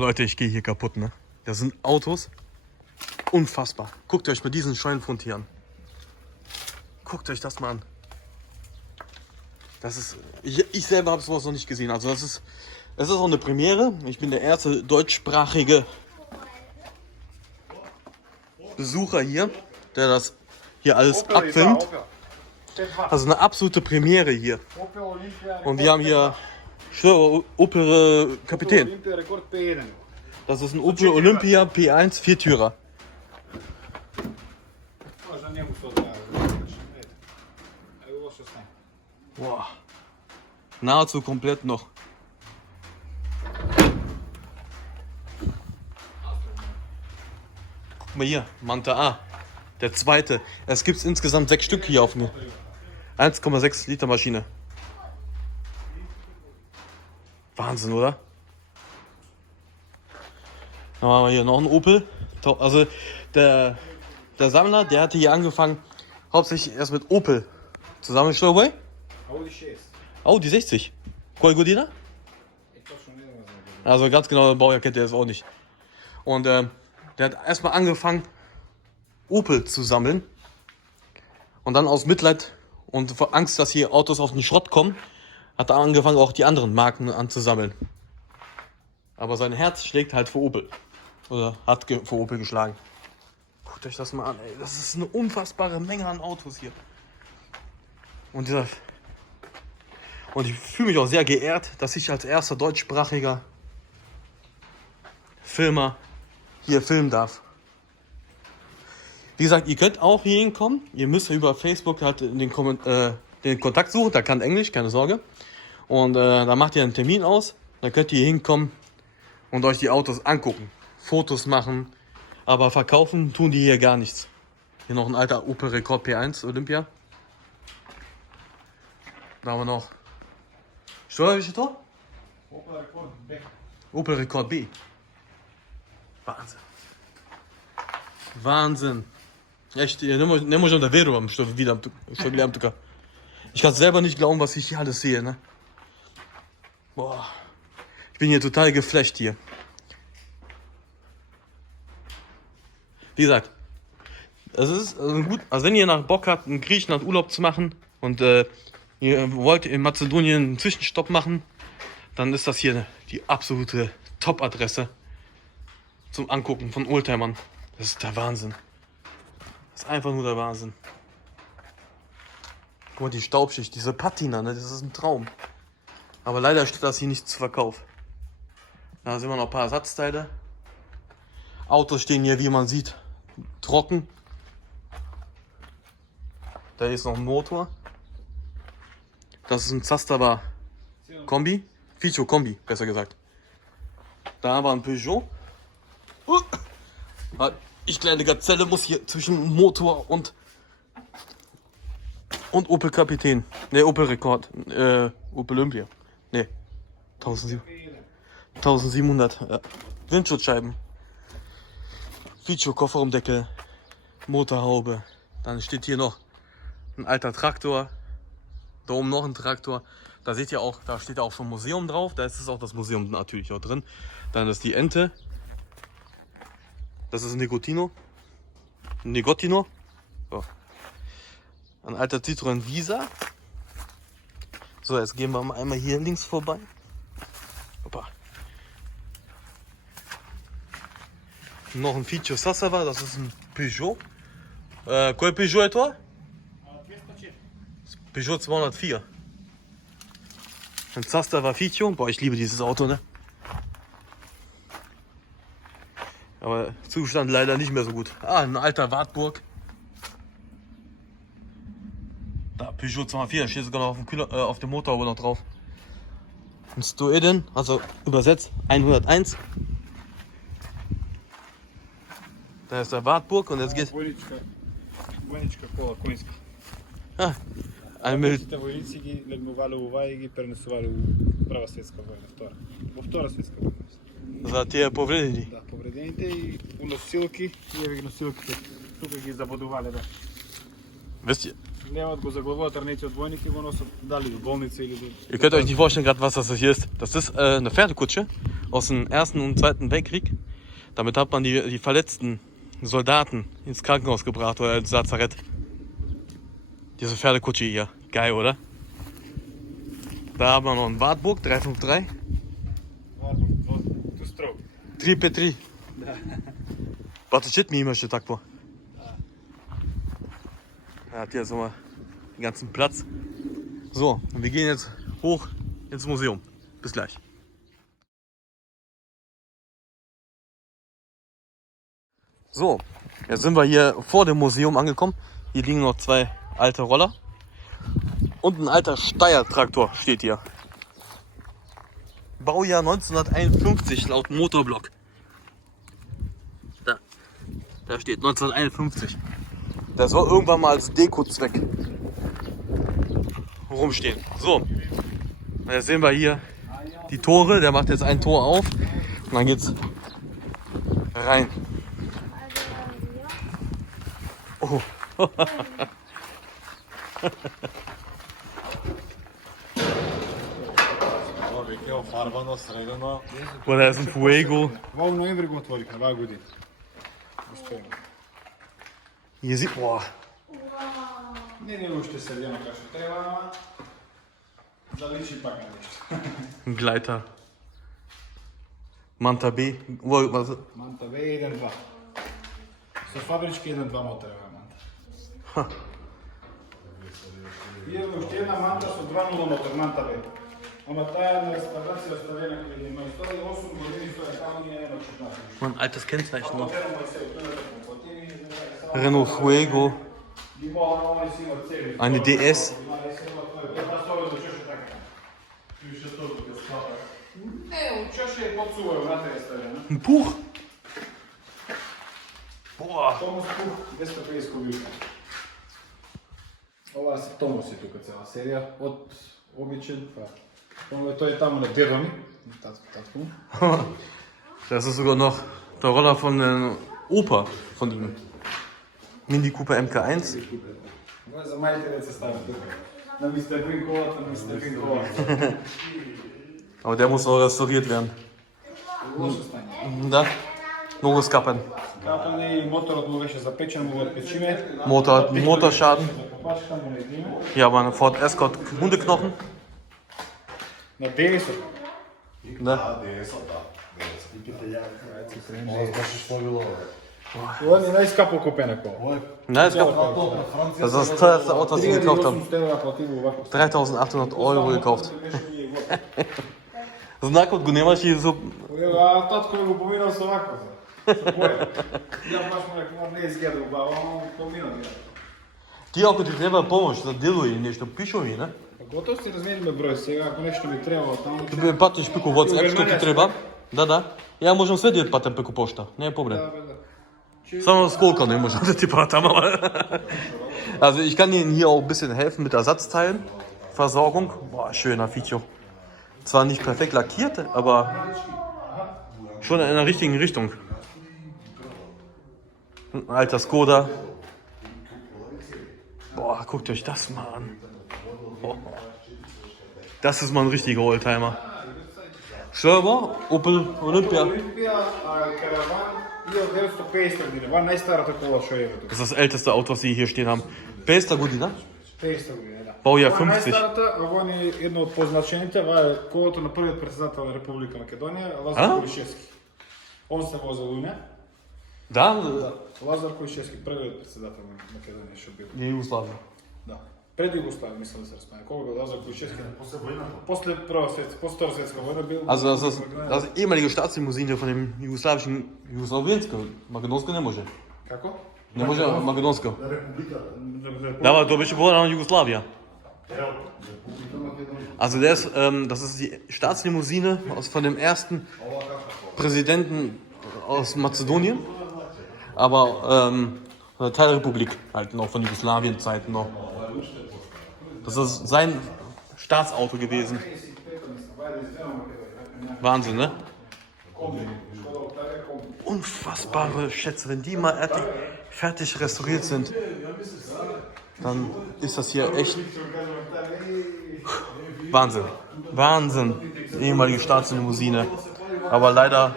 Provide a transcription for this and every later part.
Leute, ich gehe hier kaputt, ne? Das sind Autos. Unfassbar. Guckt euch mal diesen Scheunenfund hier an. Guckt euch das mal an. Das ist. Ich selber habe sowas noch nicht gesehen. Also das ist auch eine Premiere. Ich bin der erste deutschsprachige Besucher hier, der das hier alles abfilmt. Also eine absolute Premiere hier. Und wir haben hier Opel Kapitän. Das ist ein Opel Olympia P1 Viertürer. Boah. Nahezu komplett noch. Guck mal hier, Manta A. Der zweite. Es gibt insgesamt 6 Stück hier auf mir. 1,6 Liter Maschine. Wahnsinn, oder? Dann haben wir hier noch einen Opel. Also der Sammler, der hatte hier angefangen, hauptsächlich erst mit Opel zusammen. Что вы? Audi 6. Audi 60. Qual година? Also ganz genau, Baujahr kennt er das auch nicht. Und der hat erstmal angefangen, Opel zu sammeln. Und dann aus Mitleid und vor Angst, dass hier Autos auf den Schrott kommen, hat er angefangen, auch die anderen Marken anzusammeln. Aber sein Herz schlägt halt für Opel. Oder hat für Opel geschlagen. Guckt euch das mal an, ey. Das ist eine unfassbare Menge an Autos hier. Und ich fühle mich auch sehr geehrt, dass ich als erster deutschsprachiger Filmer hier filmen darf. Wie gesagt, ihr könnt auch hier hinkommen. Ihr müsst über Facebook halt den Kontakt suchen. Da kann Englisch, keine Sorge. Und da macht ihr einen Termin aus. Dann könnt ihr hier hinkommen und euch die Autos angucken. Fotos machen. Aber verkaufen tun die hier gar nichts. Hier noch ein alter Opel Rekord P1 Olympia. Da haben wir noch. Что еще то? Opel Rekord B. Opel Rekord B. Wahnsinn. Wahnsин. Echt, ne možem da vjerujem što gledam tukaj. Ich kann selber nicht glauben, was ich hier alles sehe, ne? Boah. Ich bin hier total geflasht hier. Wie gesagt, es ist gut, also wenn ihr nach Bock habt, in Griechenland Urlaub zu machen und ihr wollt in Mazedonien einen Zwischenstopp machen, dann ist das hier die absolute Top-Adresse zum Angucken von Oldtimern. Das ist der Wahnsinn. Das ist einfach nur der Wahnsinn. Guck mal, die Staubschicht, diese Patina, ne, das ist ein Traum. Aber leider steht das hier nicht zu Verkauf. Da sind wir noch ein paar Ersatzteile. Autos stehen hier, wie man sieht, trocken. Da ist noch ein Motor. Das ist ein Zastava Kombi. Fico Kombi, besser gesagt. Da haben wir ein Peugeot. Ich kleine Gazelle muss hier zwischen Motor und Opel Kapitän. Ne, Opel Rekord. Opel Olympia. Ne. 1700. Ja. Windschutzscheiben. Fico Kofferraumdeckel. Motorhaube. Dann steht hier noch ein alter Traktor. Da oben noch ein Traktor. Da seht ihr auch, da steht auch vom Museum drauf. Da ist es auch das Museum natürlich auch drin. Dann ist die Ente. Das ist ein Negotino. So. Ein alter Citroën Visa. So, jetzt gehen wir mal einmal hier links vorbei. Opa. Noch ein Fiat Sassava, das ist ein Peugeot. Quel Peugeot est toi? Peugeot 204. Ein Zastava Fiat. Boah, ich liebe dieses Auto, ne? Aber Zustand leider nicht mehr so gut. Ein alter Wartburg. Da, Peugeot 204, da steht sogar noch auf dem Motorhaube noch drauf. Ein Stoeden, also übersetzt 101. Da ist der Wartburg und jetzt geht's. Войничка кола конська. Ein Mild. Те войниці, які легнували у Ваї, перенесували у Права світська війна, втора. Бо втора світська війна. За те повредени. Да, повредените і у носилки, леві носилки, тук ги забудували, да. Wisst ihr, Леват го за глава, търнете от войники, го носят дали в болница или до... ihr könnt euch nicht vorstellen gerade, was das hier ist. Das ist eine Pferdekutsche aus dem Ersten und Zweiten Weltkrieg. Damit hat man die verletzten Soldaten ins Krankenhaus gebracht oder ins Lazarett. Diese Pferdekutsche hier. Geil, oder? Da haben wir noch einen Wartburg 353. Tu stroke. 3P3. Warte, mi imaš takvo. Er hat hier jetzt nochmal den ganzen Platz. So, und wir gehen jetzt hoch ins Museum. Bis gleich. So, jetzt sind wir hier vor dem Museum angekommen. Hier liegen noch 2 alte Roller. Und ein alter Steyr-Traktor steht hier. Baujahr 1951 laut Motorblock. Da steht 1951. Das soll irgendwann mal als Dekozweck rumstehen. So, und jetzt sehen wir hier die Tore. Der macht jetzt ein Tor auf und dann geht's rein. Oh. Oder ist ein Fuego. Ovo u novembru ga otvorih, na 2 godine. Hier sieht, boah. Не още сериозно как ще трябва, заличи пак на нещо. Ein Gleiter. Manta B. Was? Манта B 1-2. Са фабрички 1-2 мотора манта. Имаме още една манта с 2.0 мотор, манта B. Ама тая на реставрация оставена, къде има история, 8 години стоя там и е на 16. Ein altes Kennzeichen noch. Renault Fuego. Eine DS. Ein Buch. Boah. Томас Кух, 250 кубика. Ова са Томаси тука цяла серия, от обичен, той е там на Дирвами, татко му. Das ist sogar noch der Roller von der Opa von dem Mini Cooper MK1. Това е за майите деца става тука. На Мистер Бин колата, на Мистер Бин колата. Aber der muss noch restauriert werden. Лошо стане. Da, Logos kappen. Капане и моторът му беше запечен, му го отпечиме. Motorschaden. Запапачка му не едиме. Hier aber eine Ford Escort Hundeknochen. На 10. Da. Това е най-скъпо купена кола. Na, es gab, das ist das teuerste Auto, was ich gekauft habe. 3.800 Euro gekauft. Знак от го нямаш и за... Татко ми го поминал с овако. Я баш му рекла, не изгледа обава, но поминал ми. Ти ако ти трябва помощ за дело или нещо, пиши ми, не? Готов си разменяме брой сега, ако нещо ми трябва там. Ти ме пратиш пико WhatsApp, що ти трябва. Да. Ja можем следвия патен пико почта, не е проблем. Само сколько не можем да ти пратам, Also ich kann Ihnen hier auch ein bisschen helfen mit Ersatzteilen. Versorgung. Boah, schöner Feature. Zwar nicht perfekt lackiert, aber schon in der richtigen Richtung. Ein alter Skoda. Boah, guckt euch das mal an. Oh. Das ist mal ein richtiger Oldtimer. Server, Opel Olympia. Olympia, Caravan, 1950 година. Това е най-старата кола, що е тук. Das ist das älteste Auto, was Sie hier stehen haben. 50 година. 50 година, да. Baujahr Това е 50. най-старата, а е едно от позначените. Това е колата на първият председател на Република Македония, Лазар Колишевски. Он се возил Луня. Да? Лазар Колишевски, първият председател на Македония ще бил. Югославия. Да. Преди Югославия, мисля да се разпомня. Кога Лазар Колишевски? После Втората светска война бил. Also das ehemalige Staatslimousine von dem jugoslawischen Makedonska ne može. Како? Ne može Makedonska. Da, aber du bist geboren in Jugoslawien. Also das ist die Staatslimousine von dem ersten Präsidenten aus Mazedonien, aber von der Teilrepublik halt noch von Jugoslawien-Zeiten noch. Das ist sein Staatsauto gewesen. Wahnsinn, ne? Unfassbare Schätze, wenn die mal fertig restauriert sind, dann ist das hier echt Wahnsinn. Wahnsinn. Ehemalige Staatslimousine. aber leider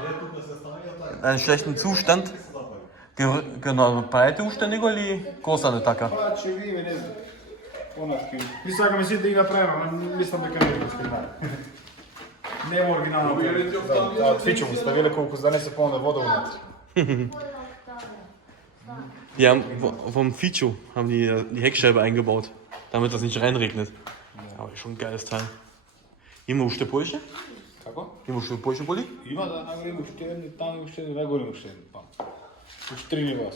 in einem schlechten Zustand. Genau, Paete ušteniko ili kosane taka? Pa će vi, ne znam. Onaki. Mislim da mi si da igra prema, mislim da je original. Ne originalno. Da, Fiću mu stavili koliko da ne se pomne voda unutra. Die haben vom Fico haben die Heckscheibe eingebaut, damit das nicht reinregnet. Aber schon ein geiles Teil. Ima ušte poiše? Kako? Ima ušte poiše boli? Ima da nagore ima ušte jedni, tamo ima ušte jedni, nagore ima ušte jedni. Už 3 nivoa.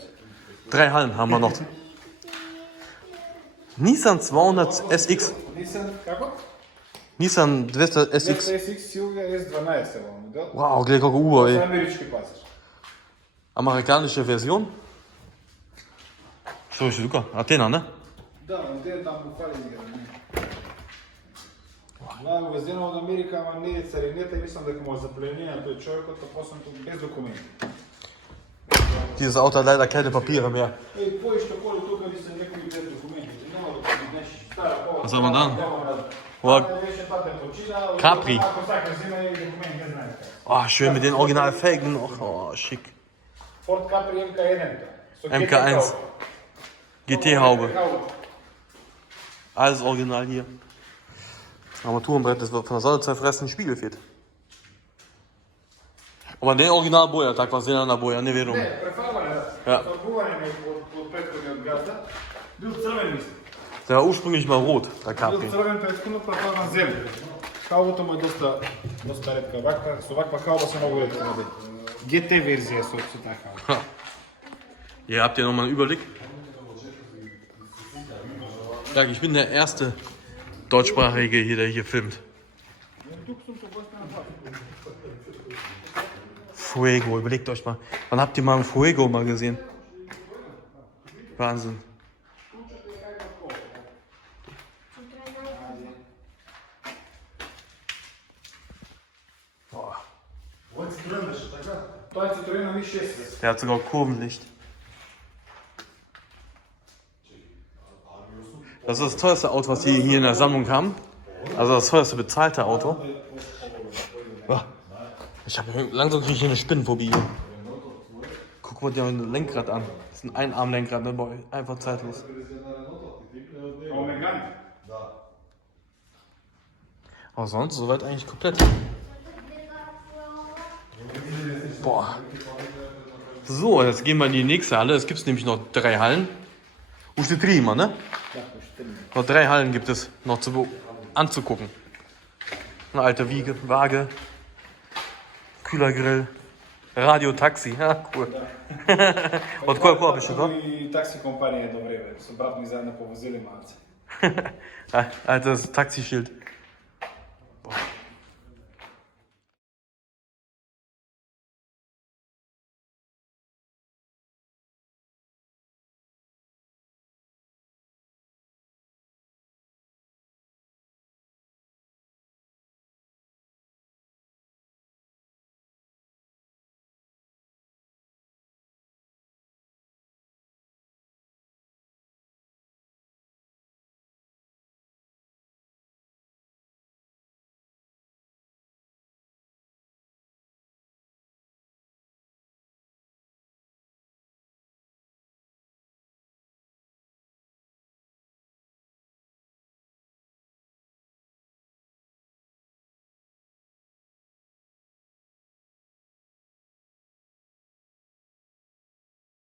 3 Hallen haben wir noch. Nissan 200 SX. Nissan, kako? Nissan 200 SX. 200 SX Silvia S12 je ovo model. Wow, gledaj kako uvo To je je. američki pasaž. Amerikanische Version. Što je tukaj? Atena, ne? Da, gdje je tam bukvali igra, ne. Da, uvezeno od Amerika, ama nije carineta i mislim da ga mu zaplenjena, to je čovjek, to poslam tu bez dokumenta. Dieses Auto hat leider keine Papiere mehr. Ej, pojiš takoli tu kad se neko i bez dokumenta, nema dokumenta, nešto stara pola. Was soll man dann? Ova Wow. Capri. Ako sakra zima je dokument, ne znam kaj. Oh, schön mit den Originalfelgen noch. Oh, schick. Ford Capri MK1. So MK1. GT-Haube. Haube. Alles original hier. Armaturenbrett, das wird von der Sonne zerfressen, Spiegel fehlt. Aber ne original boja, takva zelena boja, ne vjerujem. Ne, prefarbane, da. Ja. Odbuvanje mi od prethodnog gazda. Bil crven mislim. Der war ursprünglich mal rot, der Capri. Bil crven prethodno prefarban zemlju. Haubota mu je dosta redka. Ovakva hauba se mogu redko nade. GT verzija su ta hauba. Ha. Hier habt ihr nochmal einen Überblick. Sag, ich bin der erste Deutschsprachige hier, der hier filmt. Fuego, überlegt euch mal. Wann habt ihr mal ein Fuego mal gesehen? Wahnsinn. To je Citroena Mi 6. Der hat sogar Kurvenlicht. Das ist das teuerste Auto, was die hier in der Sammlung haben. Also das teuerste bezahlte Auto. Ah, ich habe langsam kriege ich hier eine Spinnenphobie. Guck mal dir ein Lenkrad an. Das ist ein Einarmlenkrad, ne? Boah, einfach zeitlos. Kao Megane. Aber sonst soweit eigentlich komplett. Boah. So, jetzt gehen wir in die nächste Halle. Es gibt nämlich noch 3 Hallen. Ušte 3 immer, ne? Noch 3 Hallen gibt es noch anzugucken. Eine alte Waage, Kühlergrill, Radio, Taxi. Ja, cool. Od koje popiše to? I taksi kompanije do vreme. Su brat mi zajedno povozili malce. Altes Taxischild.